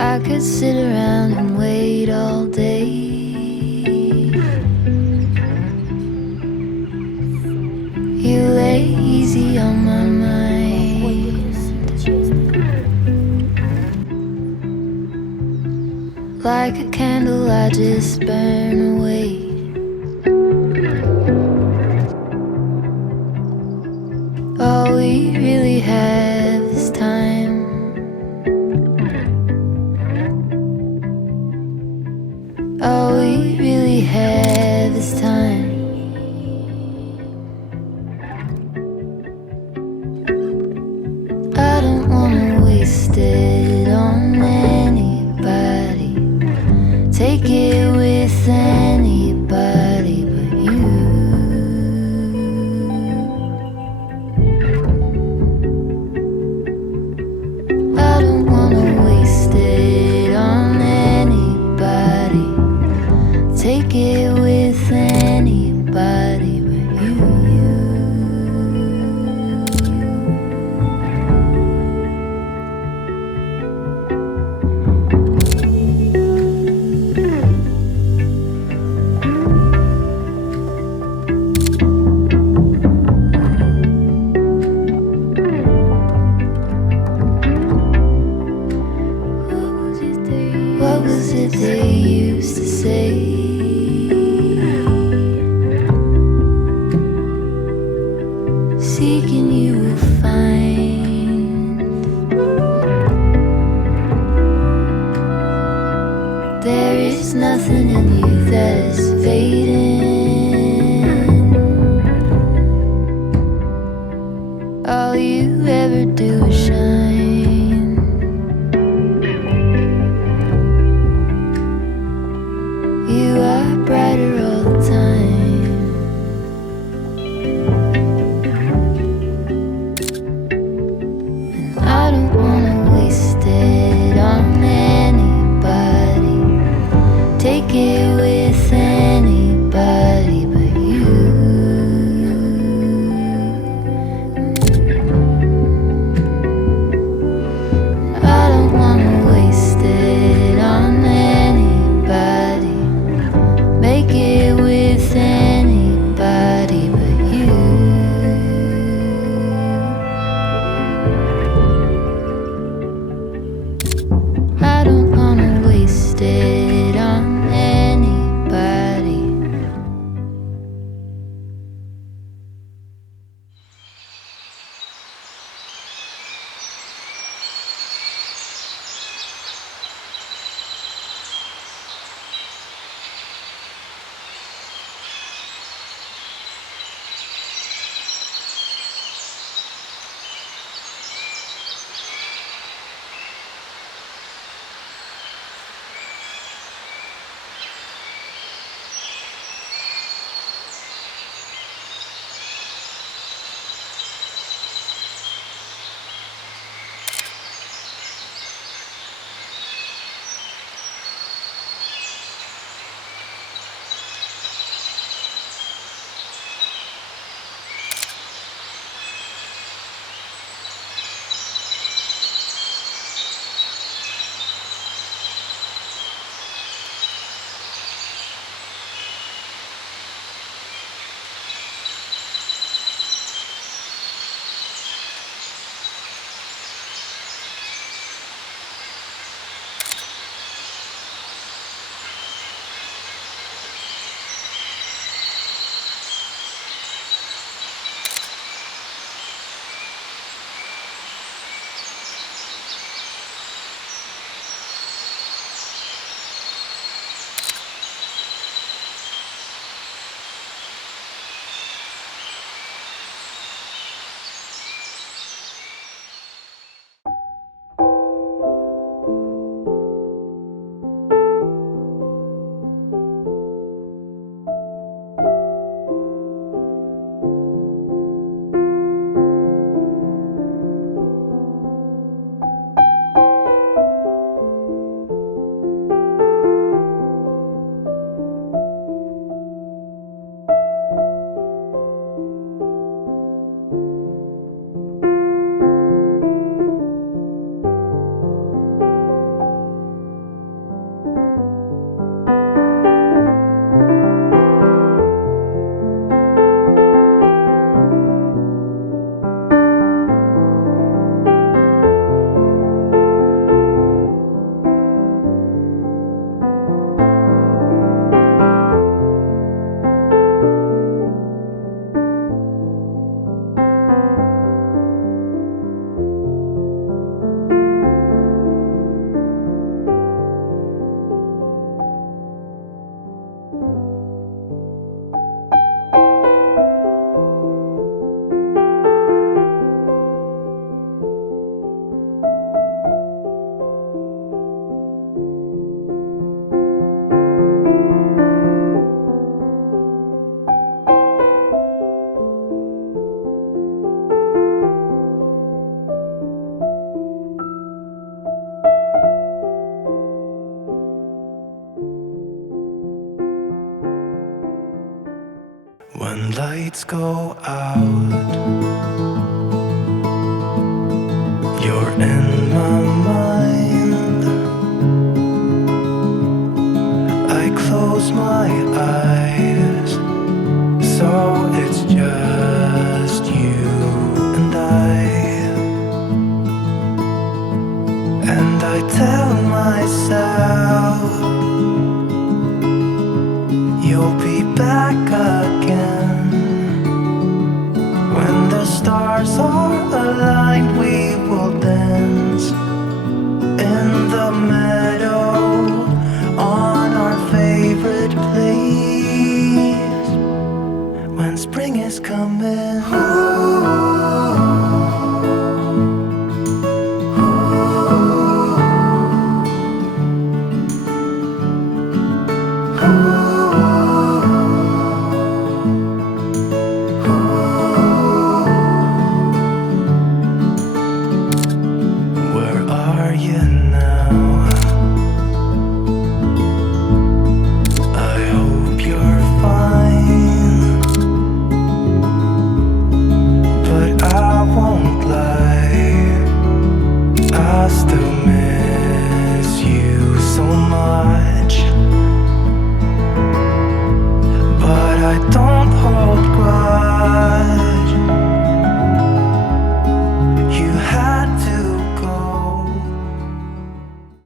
I could sit around and wait all day. You lay easy on my mind, like a candle I just burn away. All we really have is time. All we really have is time. I don't wanna waste it on anybody. Take it with anybody but you. I don't wanna waste it on anybody. Take it with anybody but you. What was it they used to say? Seeking you will find. There is nothing in you that is fading. All you ever do is shine. You are brighter all the time. And I don't wanna waste it on anybody. Take it with anybody. lights go out, you're in my mind. I close my eyes, so it's just you and I tell myself you'll be back again. When the stars are aligned, we will dance in the meadow on our favorite place. When spring is coming, ooh.